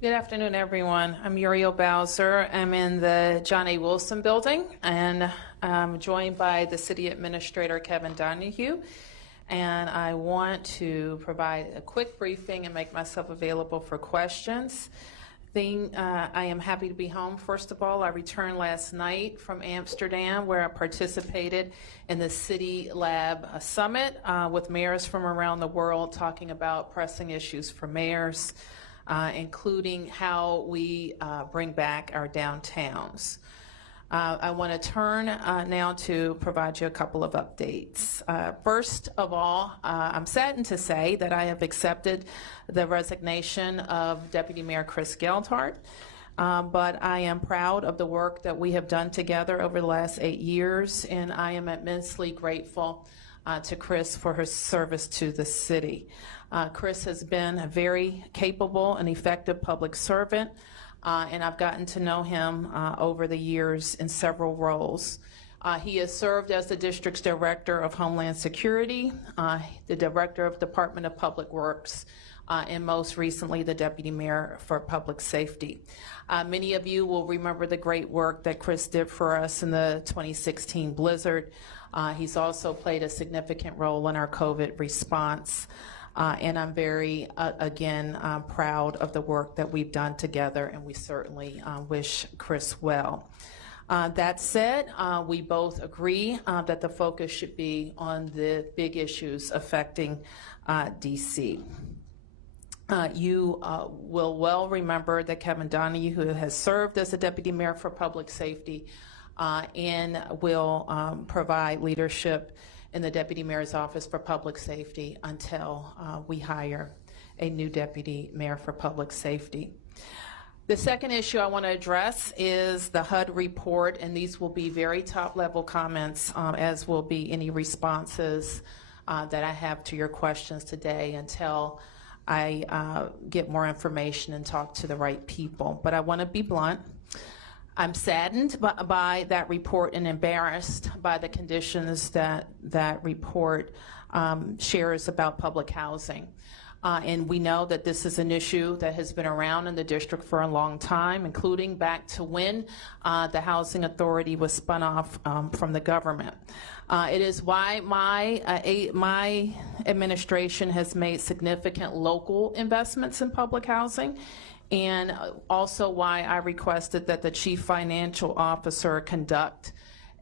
Good afternoon, everyone. I'm Muriel Bowser. I'm in the John A. Wilson building, and I'm joined by the City Administrator, Kevin Donahue. And I want to provide a quick briefing and make myself available for questions. I am happy to be home. First of all, I returned last night from Amsterdam, where I participated in the City Lab Summit with mayors from around the world, talking about pressing issues for mayors, including how we bring back our downtowns. I want to turn now to provide you a couple of updates. First of all, I'm saddened to say that I have accepted the resignation of Deputy Mayor Chris Geldhart, but I am proud of the work that we have done together over the last 8 years, and I am immensely grateful to Chris for his service to the city. Chris has been a very capable and effective public servant, and I've gotten to know him over the years in several roles. He has served as the district's Director of Homeland Security, the Director of Department of Public Works, and most recently the Deputy Mayor for Public Safety. Many of you will remember the great work that Chris did for us in the 2016 blizzard. He's also played a significant role in our COVID response. And I'm very, again, proud of the work that we've done together, and we certainly wish Chris well. That said, we both agree that the focus should be on the big issues affecting DC. You will well remember that Kevin Donahue, who has served as the Deputy Mayor for Public Safety, and will provide leadership in the Deputy Mayor's Office for Public Safety until we hire a new Deputy Mayor for Public Safety. The second issue I want to address is the HUD report, and these will be very top-level comments, as will be any responses that I have to your questions today until I get more information and talk to the right people. But I want to be blunt. I'm saddened by that report and embarrassed by the conditions that that report shares about public housing. And we know that this is an issue that has been around in the district for a long time, including back to when the Housing Authority was spun off from the government. It is why my administration has made significant local investments in public housing, and also why I requested that the Chief Financial Officer conduct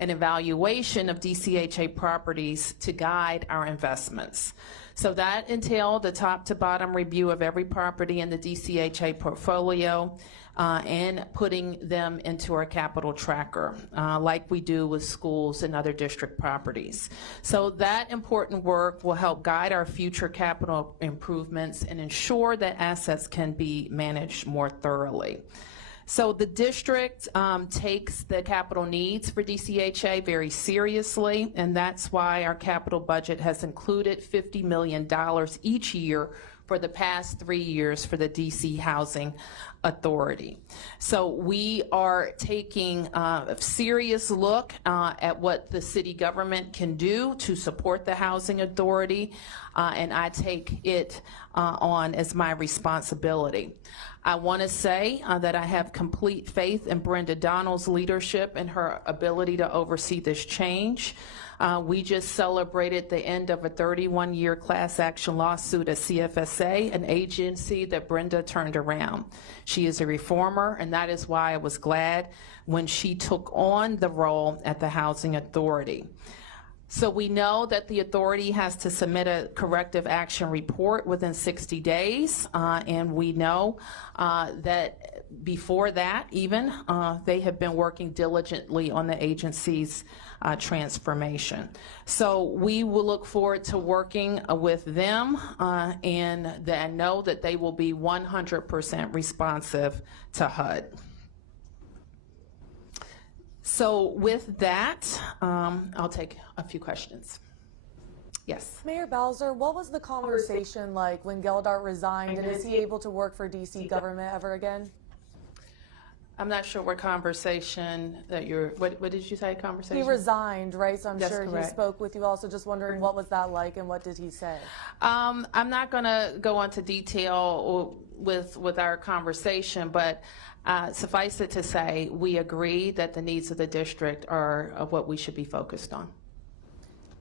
an evaluation of DCHA properties to guide our investments. So that entailed a top to bottom review of every property in the DCHA portfolio and putting them into our capital tracker, like we do with schools and other district properties. So that important work will help guide our future capital improvements and ensure that assets can be managed more thoroughly. So the district takes the capital needs for DCHA very seriously, and that's why our capital budget has included $50 million each year for the past 3 years for the DC Housing Authority. So we are taking a serious look at what the city government can do to support the Housing Authority, and I take it on as my responsibility. I want to say that I have complete faith in Brenda Donnell's leadership and her ability to oversee this change. We just celebrated the end of a 31-year class action lawsuit at CFSA, an agency that Brenda turned around. She is a reformer, and that is why I was glad when she took on the role at the Housing Authority. So we know that the authority has to submit a corrective action report within 60 days, and we know that before that even, they have been working diligently on the agency's transformation. So we will look forward to working with them, and I know that they will be 100% responsive to HUD. So with that, I'll take a few questions. Yes. Mayor Bowser, what was the conversation like when Geldhart resigned, and is he able to work for DC government ever again? I'm not sure what conversation that you're, what did you say, conversation? He resigned, right? So I'm That's sure correct. he spoke with you also. Just wondering what was that like and what did he say? I'm not going to go into detail with our conversation, but suffice it to say, we agree that the needs of the district are what we should be focused on.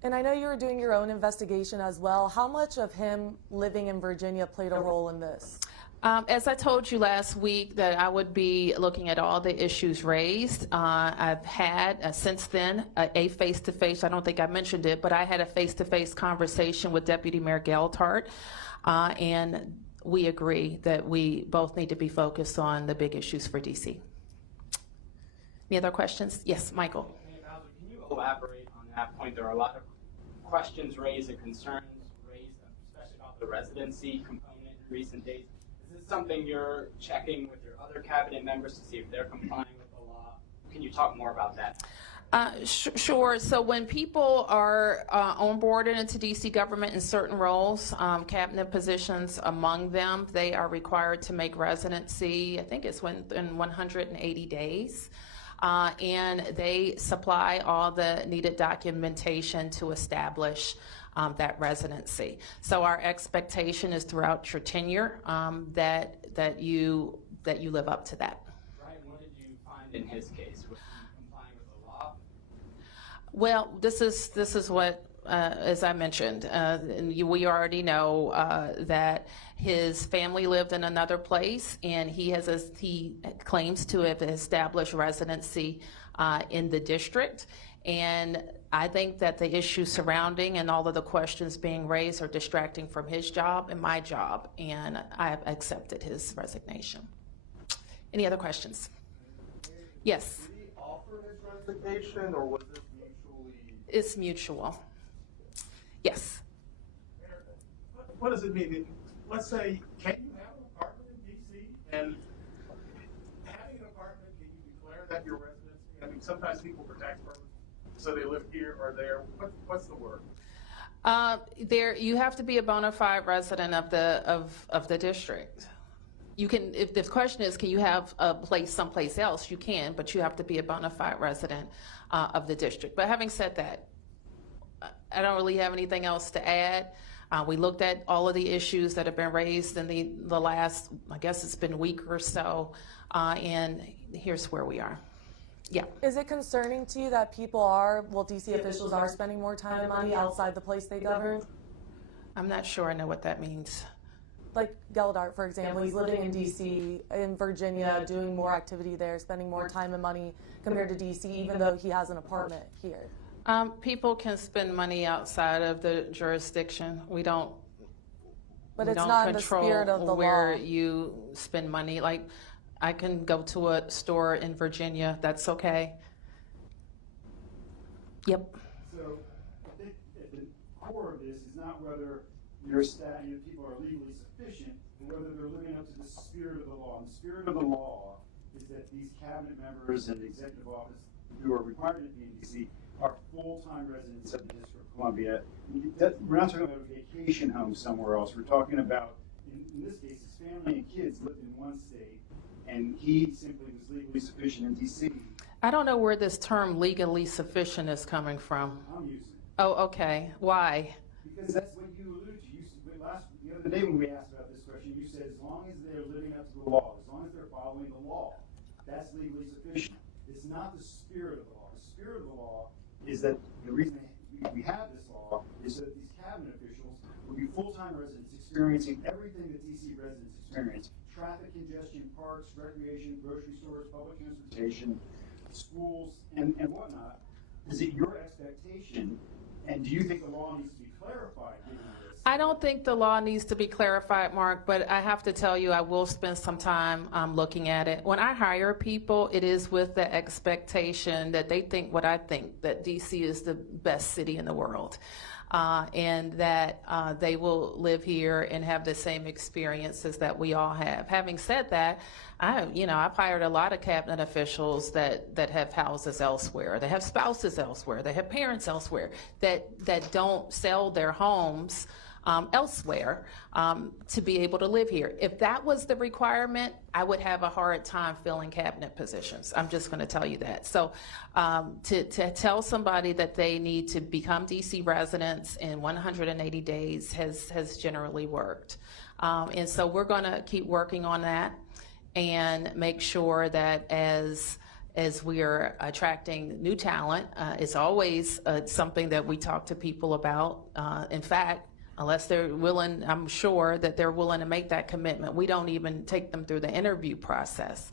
And I know you were doing your own investigation as well. How much of him living in Virginia played a role in this? As I told you last week that I would be looking at all the issues raised. I've had, since then, a face-to-face, I don't think I mentioned it, but I had a face-to-face conversation with Deputy Mayor Geltart, and we agree that we both need to be focused on the big issues for DC. Any other questions? Yes, Michael. Mayor Bowser, can you elaborate on that point? There are a lot of questions raised and concerns raised, especially about the residency component in recent days. Is this something you're checking with your other cabinet members to see if they're complying with the law? Can you talk more about that? Sure. So when people are onboarded into DC government in certain roles, cabinet positions among them, they are required to make residency, I think it's in 180 days. And they supply all the needed documentation to establish that residency. So our expectation is throughout your tenure that you live up to that. Right. What did you find in his case? Was he complying with the law? Well, this is what, as I mentioned, and we already know that his family lived in another place, and he claims to have established residency in the district. And I think that the issues surrounding and all of the questions being raised are distracting from his job and my job, and I have accepted his resignation. Any other questions? Yes. Did he offer his resignation, or was this mutually? It's mutual. Yes. What does it mean? Let's say, can you have an apartment in DC? And having an apartment, can you declare that your residency? I mean, sometimes people for tax purposes, so they live here or there. What's the word? You have to be a bona fide resident of the district. You can, if the question is, can you have a place someplace else? You can, but you have to be a bona fide resident of the district. But having said that, I don't really have anything else to add. We looked at all of the issues that have been raised in the last, I guess it's been a week or so, and here's where we are. Yeah. Is it concerning to you that DC officials are spending more time and money outside the place they govern? I'm not sure I know what that means. Like Geldart, for example, he's living in DC, in Virginia, doing more activity there, spending more time and money compared to DC, even though he has an apartment here. People can spend money outside of the jurisdiction. We don't. But it's not in the spirit of the where law. you spend money. Like, I can go to a store in Virginia. That's okay. Yep. So I think at the core of this is not whether your staff, people are legally sufficient, but whether they're living up to the spirit of the law. And the spirit of the law is that these cabinet members and the executive office who are required to be in DC are full-time residents of the District of Columbia. We're not talking about a vacation home somewhere else. We're talking about, in this case, his family and kids lived in one state, and he simply was legally sufficient in DC. I don't know where this term legally sufficient is coming from. I'm using it. Oh, okay. Why? Because that's what you alluded to. The other day when we asked about this question, you said as long as they're living up to the law, as long as they're following the law, that's legally sufficient. It's not the spirit of the law. The spirit of the law is that the reason we have this law is so that these cabinet officials will be full-time residents experiencing everything that DC residents experience. Traffic congestion, parks, recreation, grocery stores, public transportation, schools, and whatnot. Is it your expectation, and do you think the law needs to be clarified given this? I don't think the law needs to be clarified, Mark, but I have to tell you, I will spend some time looking at it. When I hire people, it is with the expectation that they think what I think, that DC is the best city in the world, and that they will live here and have the same experiences that we all have. Having said that, I've hired a lot of cabinet officials that have houses elsewhere, they have spouses elsewhere, they have parents elsewhere, that don't sell their homes elsewhere to be able to live here. If that was the requirement, I would have a hard time filling cabinet positions. I'm just going to tell you that. So to tell somebody that they need to become DC residents in 180 days has generally worked. And so we're going to keep working on that and make sure that as we are attracting new talent, it's always something that we talk to people about. In fact, unless they're willing, I'm sure that they're willing to make that commitment. We don't even take them through the interview process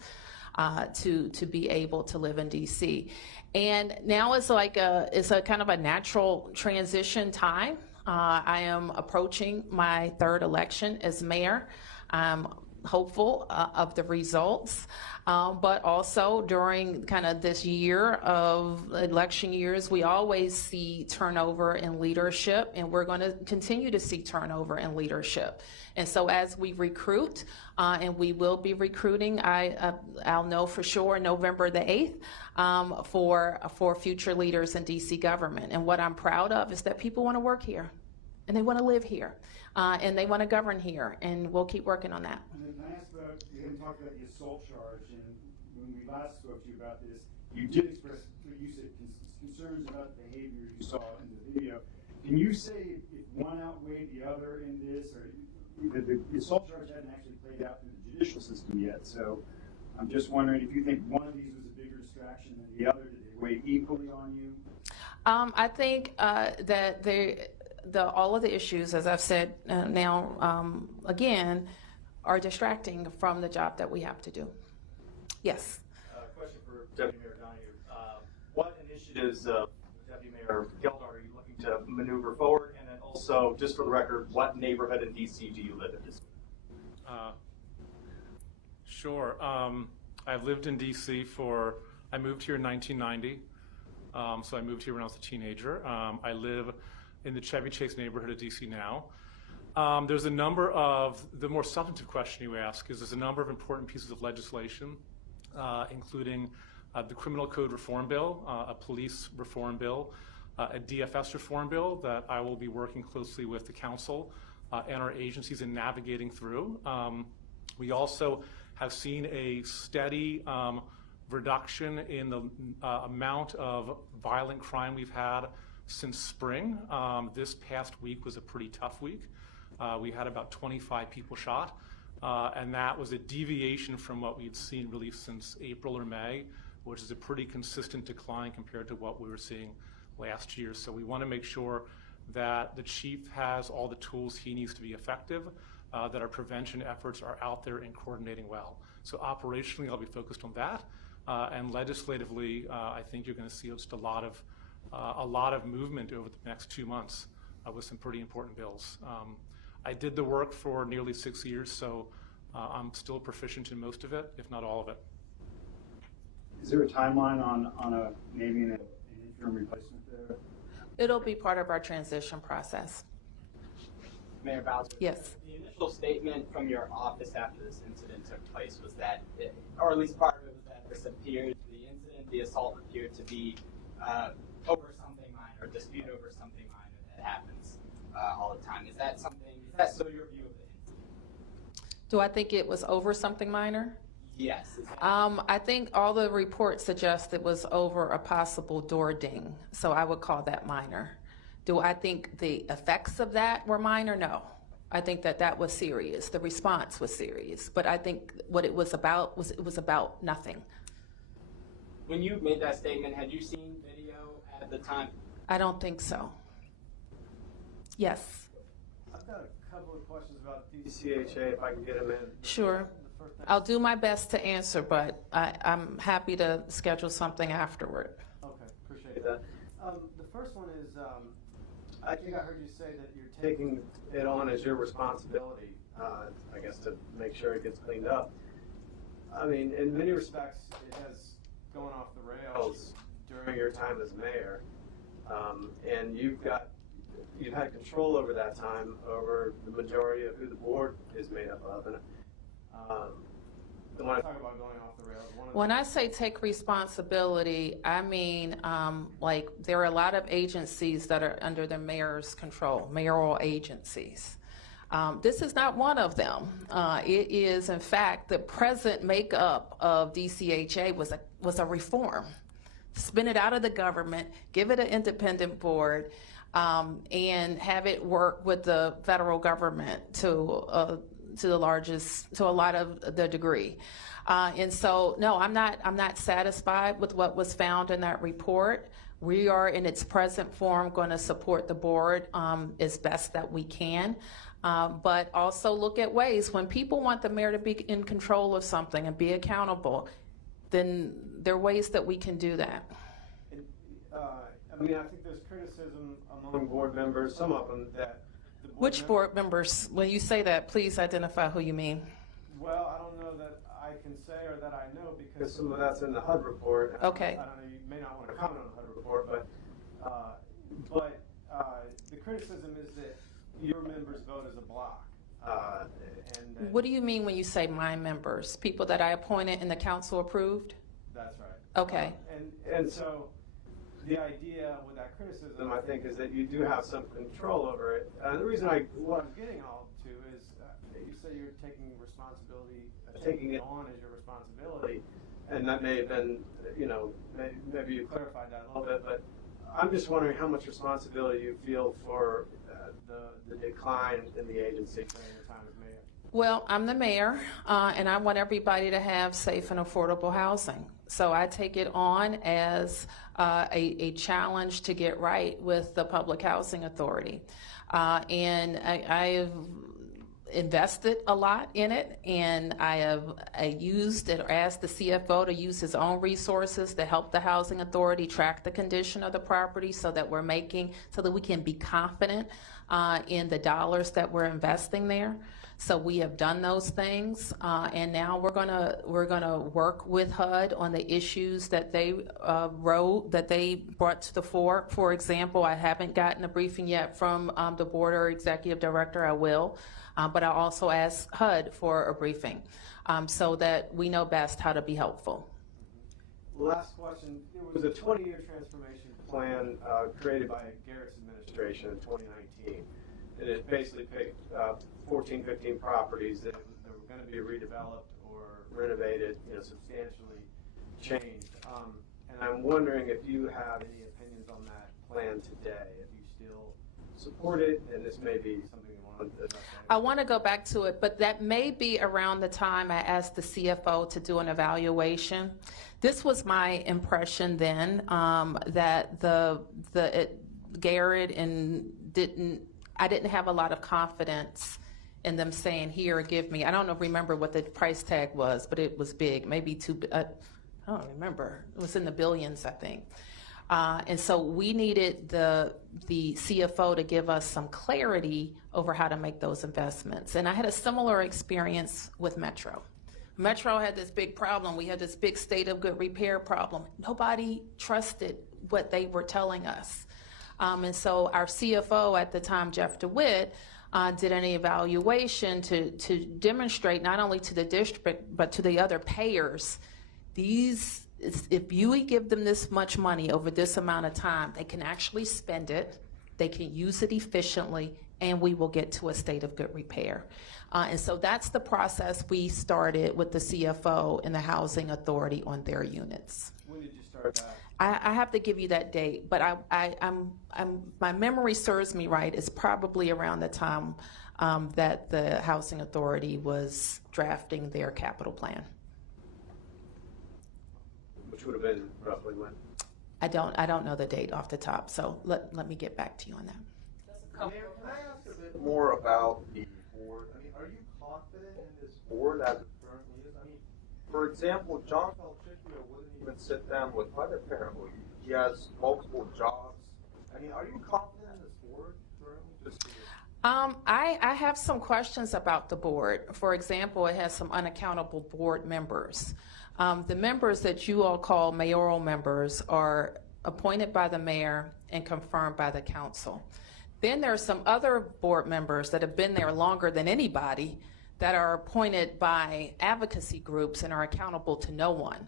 to be able to live in DC. And now it's a kind of a natural transition time. I am approaching my third election as mayor. I'm hopeful of the results, but also during kind of this year of election years, we always see turnover in leadership, and we're going to continue to see turnover in leadership. And so as we recruit, and we will be recruiting, I'll know for sure November the 8th for future leaders in DC government. And what I'm proud of is that people want to work here, and they want to live here, and they want to govern here, and we'll keep working on that. And then can I ask about, you haven't talked about the assault charge, and when we last spoke to you about this, you did express, you said concerns about the behavior you saw in the video. Can you say if one outweighed the other in this, or the assault charge hadn't actually played out through the judicial system yet, so I'm just wondering if you think one of these was a bigger distraction than the other. Did they weigh equally on you? I think that all of the issues, as I've said again, are distracting from the job that we have to do. Yes. Question for Deputy Mayor Donahue. What initiatives, Deputy Mayor Geldar, are you looking to maneuver forward? And then also, just for the record, what neighborhood in DC do you live in this week? Sure. I've lived in DC I moved here in 1990. So I moved here when I was a teenager. I live in the Chevy Chase neighborhood of DC now. There's a number of, the more substantive question you ask is there's a number of important pieces of legislation, including the Criminal Code Reform Bill, a police reform bill, a DFS reform bill that I will be working closely with the council and our agencies in navigating through. We also have seen a steady reduction in the amount of violent crime we've had since spring. This past week was a pretty tough week. We had about 25 people shot, and that was a deviation from what we'd seen really since April or May, which is a pretty consistent decline compared to what we were seeing last year. So we want to make sure that the chief has all the tools he needs to be effective, that our prevention efforts are out there and coordinating well. So operationally, I'll be focused on that. And legislatively, I think you're going to see just a lot of movement over the next 2 months with some pretty important bills. I did the work for nearly 6 years, so I'm still proficient in most of it, if not all of it. Is there a timeline on naming an interim replacement there? It'll be part of our transition process. Mayor Bowser? Yes. The initial statement from your office after this incident took place was that, or at least part of it was that the incident, the assault appeared to be over something minor, dispute over something minor that happens all the time. Is that still your view of the incident? Do I think it was over something minor? Yes. I think all the reports suggest it was over a possible door ding, so I would call that minor. Do I think the effects of that were minor? No. I think that was serious. The response was serious, but I think what it was about was it was about nothing. When you made that statement, had you seen video at the time? I don't think so. Yes. I've got a couple of questions about WDCA, if I can get them in. Sure. I'll do my best to answer, but I'm happy to schedule something afterward. Okay, appreciate that. The first one is, I think I heard you say that you're taking it on as your responsibility, I guess, to make sure it gets cleaned up. I mean, in many respects, it has gone off the rails during your time as mayor, and you've had control over that time, over the majority of who the board is made up of. And don't want to talk about going off the rails. When I say take responsibility, I mean, like, there are a lot of agencies that are under the mayor's control, mayoral agencies. This is not one of them. It is, in fact, the present makeup of DCHA was a reform. Spin it out of the government, give it an independent board, and have it work with the federal government to a lot of the degree. And so, no, I'm not satisfied with what was found in that report. We are, in its present form, going to support the board as best that we can, but also look at ways when people want the mayor to be in control of something and be accountable, then there are ways that we can do that. I mean, I think there's criticism among board members, some of them, that the Which board members? When you say that, please identify who you mean. Well, I don't know that I can say or that I know because some of that's in the HUD report. Okay. I don't know, you may not want to comment on the HUD report, but the criticism is that your members vote as a block. What do you mean when you say my members? People that I appointed and the council approved? That's right. Okay. And so the idea with that criticism, I think, is that you do have some control over it. The reason what I'm getting all to is you say you're taking responsibility, taking it on as your responsibility, and that may have been, maybe you clarified that a little bit, but I'm just wondering how much responsibility you feel for the decline in the agency during your time as mayor. Well, I'm the mayor, and I want everybody to have safe and affordable housing. So I take it on as a challenge to get right with the Public Housing Authority. And I've invested a lot in it, and I used or asked the CFO to use his own resources to help the Housing Authority track the condition of the property so that we can be confident in the dollars that we're investing there. So we have done those things, and now we're gonna work with HUD on the issues that they brought to the fore. For example, I haven't gotten a briefing yet from the board or executive director. I will, but I also asked HUD for a briefing so that we know best how to be helpful. Last question. There was a 20-year transformation plan created by Garrett's administration in 2019. And it basically picked 14, 15 properties that were going to be redeveloped or renovated, substantially changed. And I'm wondering if you have any opinions on that plan today, if you still support it, and this may be something you want to address. I want to go back to it, but that may be around the time I asked the CFO to do an evaluation. This was my impression then, that Garrett I didn't have a lot of confidence in them saying, here, give me. I don't remember what the price tag was, but it was big, maybe I don't remember. It was in the billions, I think. And so we needed the CFO to give us some clarity over how to make those investments. And I had a similar experience with Metro. Metro had this big problem. We had this big state of good repair problem. Nobody trusted what they were telling us. And so our CFO at the time, Jeff DeWitt, did an evaluation to demonstrate not only to the district, but to the other payers, if you give them this much money over this amount of time, they can actually spend it, they can use it efficiently, and we will get to a state of good repair. And so that's the process we started with the CFO and the Housing Authority on their units. When did you start that? I have to give you that date, but my memory serves me right. It's probably around the time that the Housing Authority was drafting their capital plan. Which would have been roughly when? I don't know the date off the top, so let me get back to you on that. Mayor, can I ask a bit more about the board? I mean, are you confident in this board as it currently is? I mean, for example, John Falchicchio wouldn't even sit down with HUD apparently. He has multiple jobs. I mean, are you confident in this board currently? I have some questions about the board. For example, it has some unaccountable board members. The members that you all call mayoral members are appointed by the mayor and confirmed by the council. Then there are some other board members that have been there longer than anybody that are appointed by advocacy groups and are accountable to no one.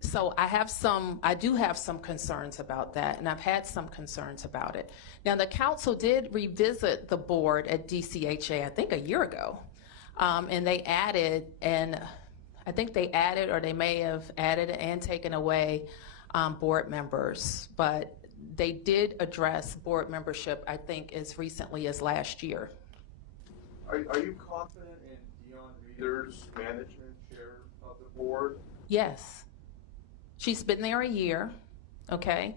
So I do have some concerns about that, and I've had some concerns about it. Now, the council did revisit the board at DCHA, I think a year ago, and they added, and I think they added, or they may have added and taken away board members, but they did address board membership, I think, as recently as last year. Are you confident in Dion Reeder's management chair of the board? Yes. She's been there a year, okay?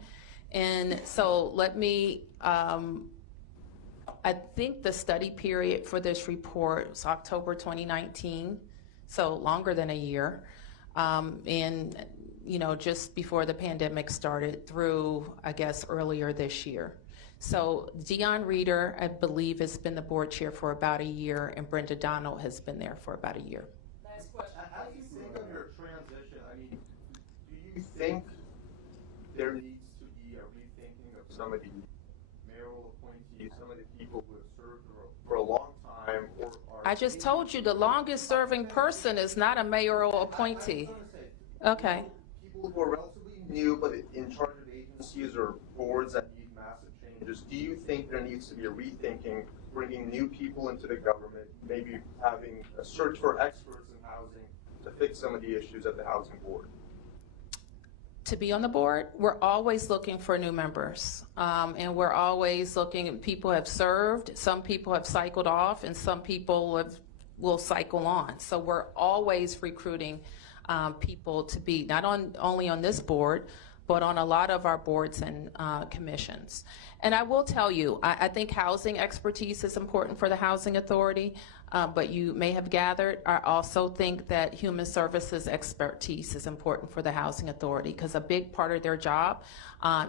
And so let me, I think the study period for this report is October 2019, so longer than a year. And, you know, just before the pandemic started through, I guess, earlier this year. So Dion Reeder, I believe, has been the board chair for about a year, and Brenda Donald has been there for about a year. Next question. How do you think of your transition? I mean, do you think there needs to be a rethinking of some of the mayoral appointees, some of the people who have served for a long time? Or I just told you the longest serving person is not a mayoral appointee. Okay. People who are relatively new but in charge of agencies or boards that need massive changes, do you think there needs to be a rethinking, bringing new people into the government, maybe having a search for experts in housing to fix some of the issues at the housing board? To be on the board, we're always looking for new members, and we're always looking at people have served, some people have cycled off, and some people will cycle on. So we're always recruiting people to be not only on this board, but on a lot of our boards and commissions. And I will tell you, I think housing expertise is important for the Housing Authority, but you may have gathered, I also think that human services expertise is important for the Housing Authority, because a big part of their job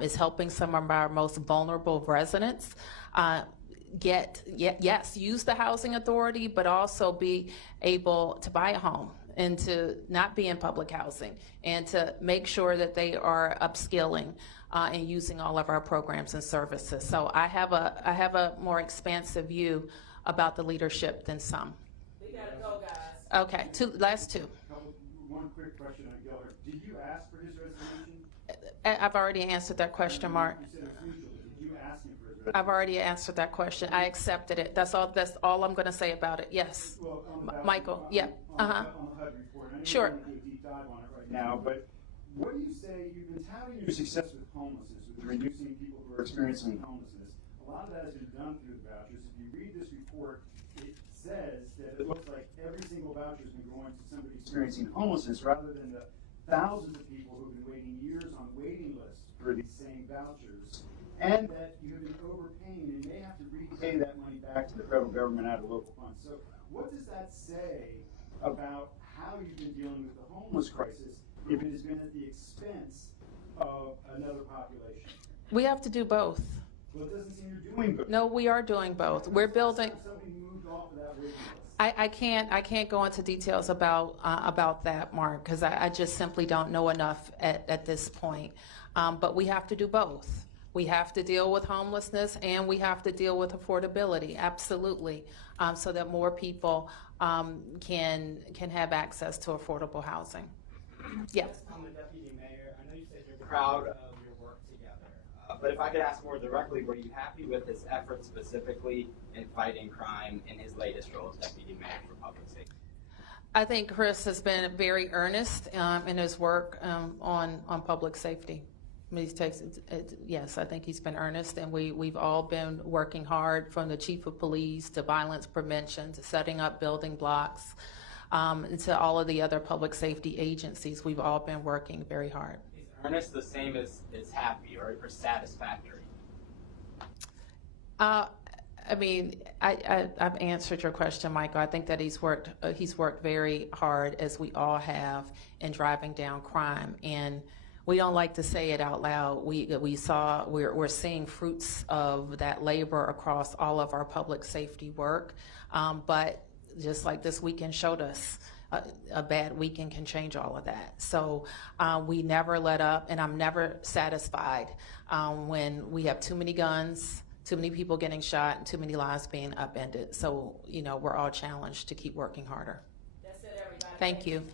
is helping some of our most vulnerable residents use the Housing Authority, but also be able to buy a home and to not be in public housing, and to make sure that they are upskilling and using all of our programs and services. So I have a more expansive view about the leadership than some. We gotta go, guys. Okay, last two. One quick question on Geller. Did you ask for his resignation? I've already answered that question, Mark. You said it's mutual. Did you ask him for his resignation? I've already answered that question. I accepted it. That's all I'm going to say about it. Yes. Well, Michael, yeah. On the HUD report. I know Sure. you don't want to do a deep dive on it right now, but what do you say, you've been touting your success with homelessness, with reducing people who are experiencing homelessness. A lot of that has been done through the vouchers. If you read this report, it says that it looks like every single voucher has been going to somebody experiencing homelessness, rather than the thousands of people who have been waiting years on waiting lists for these same vouchers, and that you have been overpaying and may have to repay that money back to the federal government out of local funds. So what does that say about how you've been dealing with the homeless crisis if it has been at the expense of another population? We have to do both. Well, it doesn't seem you're doing both. No, we are doing both. We're building. Somebody moved off of that waiting list. I can't go into details about that, Mark, because I just simply don't know enough at this point. But we have to do both. We have to deal with homelessness, and we have to deal with affordability, absolutely, so that more people can have access to affordable housing. Yes. I'm the deputy mayor. I know you said you're proud of your work together, but if I could ask more directly, were you happy with his efforts specifically in fighting crime in his latest role as deputy mayor for public safety? I think Chris has been very earnest in his work on public safety. Yes, I think he's been earnest, and we've all been working hard, from the chief of police to violence prevention to setting up building blocks, and to all of the other public safety agencies. We've all been working very hard. Is earnest the same as happy or satisfactory? I mean, I've answered your question, Michael. I think that he's worked very hard, as we all have, in driving down crime. And we don't like to say it out loud. We're seeing fruits of that labor across all of our public safety work. But just like this weekend showed us, a bad weekend can change all of that. So we never let up, and I'm never satisfied when we have too many guns, too many people getting shot, and too many lives being upended. So, you know, we're all challenged to keep working harder. That's it, everybody. Thank you.